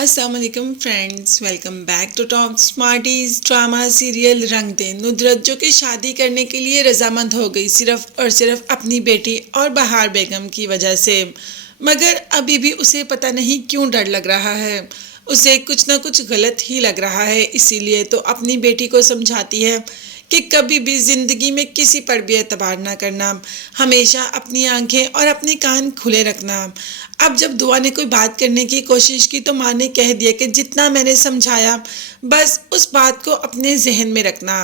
अस्सलाम वालेकुम friends, welcome back to Top Smarties. Drama serial Rang De नुदरत जो कि शादी करने के लिए रजामंद हो गई सिर्फ और सिर्फ अपनी बेटी और बहार बेगम की वजह से, मगर अभी भी उसे पता नहीं क्यों डर लग रहा है। उसे कुछ ना कुछ गलत ही लग रहा है, इसीलिए तो अपनी बेटी को समझाती है कि कभी भी जिंदगी में किसी पर भी एतबार ना करना, हमेशा अपनी आंखें और अपने कान खुले रखना। अब जब दुआ ने कोई बात करने की कोशिश की तो माँ ने कह दिया कि जितना मैंने समझाया बस उस बात को अपने जहन में रखना।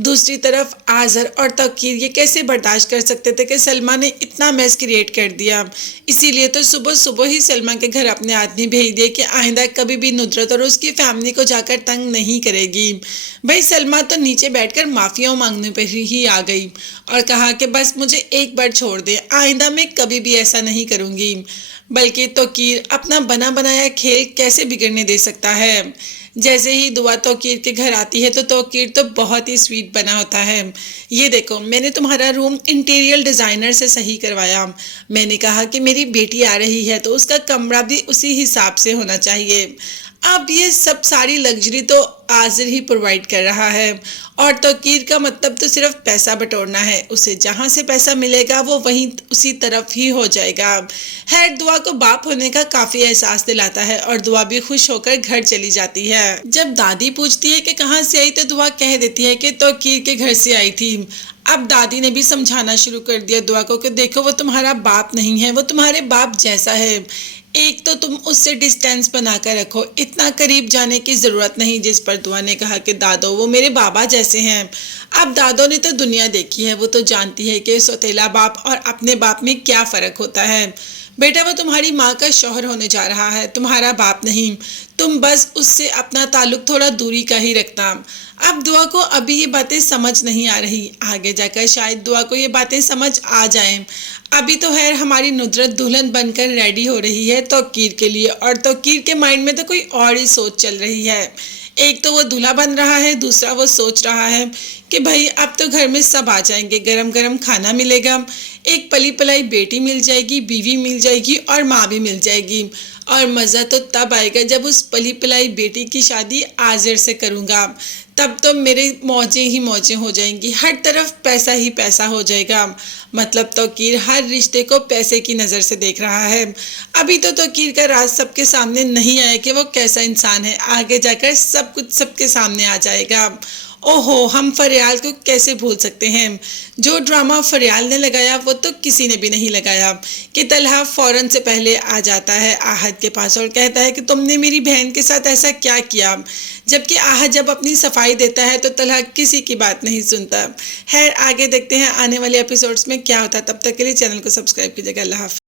दूसरी तरफ आज़र और तौकीर ये कैसे बर्दाश्त कर सकते थे कि सलमा ने इतना मैस क्रिएट कर दिया। इसीलिए तो सुबह सुबह ही सलमा के घर अपने आदमी भेज दिए कि आइंदा कभी भी नुदरत और उसकी फैमिली को जाकर तंग नहीं करेगी। भाई सलमा तो नीचे बैठकर माफिया मांगने पर ही आ गई और कहा कि बस मुझे एक बार छोड़ दे, आइंदा मैं कभी भी ऐसा नहीं करूँगी। बल्कि तौकीर अपना बना बनाया खेल कैसे बिगड़ने दे सकता है। जैसे ही दुआ तौकीर के घर आती है तो तौकीर तो बहुत ही स्वीट बना होता है। ये देखो, मैंने तुम्हारा रूम इंटीरियर डिज़ाइनर से सही करवाया। मैंने कहा कि मेरी बेटी आ रही है तो उसका कमरा भी उसी हिसाब से होना चाहिए। अब ये सब सारी लग्जरी तो आज़र ही प्रोवाइड कर रहा है और तौकीर का मतलब तो सिर्फ पैसा बटोरना है। उसे जहाँ से पैसा मिलेगा वो वहीं उसी तरफ ही हो जाएगा। खैर दुआ को बाप होने का काफ़ी एहसास दिलाता है और दुआ भी खुश होकर घर चली जाती है। जब दादी पूछती है कि कहाँ से आई तो दुआ कह देती है कि तौकीर के घर से आई थी। अब दादी ने भी समझाना शुरू कर दिया दुआ को कि देखो वो तुम्हारा बाप नहीं है, वो तुम्हारे बाप जैसा है। एक तो तुम उससे डिस्टेंस बनाकर रखो, इतना करीब जाने की ज़रूरत नहीं। जिस पर दुआ ने कहा कि दादो वो मेरे बाबा जैसे हैं। अब दादो ने तो दुनिया देखी है, वो तो जानती है कि सौतेला बाप और अपने बाप में क्या फ़र्क होता है। बेटा वो तुम्हारी माँ का शौहर होने जा रहा है, तुम्हारा बाप नहीं। तुम बस उससे अपना ताल्लुक थोड़ा दूरी का ही रखना। अब दुआ को अभी ये बातें समझ नहीं आ रही, आगे जाकर शायद दुआ को ये बातें समझ आ जाएं। अभी तो खैर हमारी नुदरत दुल्हन बनकर रेडी हो रही है तौकीर के लिए, और तौकीर के माइंड में तो कोई और ही सोच चल रही है। एक तो वो दूल्हा बन रहा है, दूसरा वो सोच रहा है कि भाई अब तो घर में सब आ जाएंगे, गरम गरम खाना मिलेगा, एक पली पलाई बेटी मिल जाएगी, बीवी मिल जाएगी और माँ भी मिल जाएगी। और मज़ा तो तब आएगा जब उस पली पलाई बेटी की शादी आज़र से करूँगा। तब तो मेरे मौजें ही मौजें हो जाएंगी, हर तरफ पैसा ही पैसा हो जाएगा। मतलब तौकीर हर रिश्ते को पैसे की नज़र से देख रहा है। अभी तो तौकीर का राज सबके सामने नहीं आया कि वो कैसा इंसान है, आगे जाकर सब कुछ सबके सामने आ जाएगा। ओहो, हम फरियाल को कैसे भूल सकते हैं। जो ड्रामा फरियाल ने लगाया वो तो किसी ने भी नहीं लगाया कि तलहा फौरन से पहले आ जाता है आहद के पास और कहता है कि तुमने मेरी बहन के साथ ऐसा क्या किया। जबकि आहद जब अपनी सफाई देता है तो तलहा किसी की बात नहीं सुनता। खैर आगे देखते हैं आने वाले एपिसोड्स में क्या होता है। तब तक के लिए चैनल को सब्सक्राइब कीजिएगा। अल्लाह हाफ़िज़।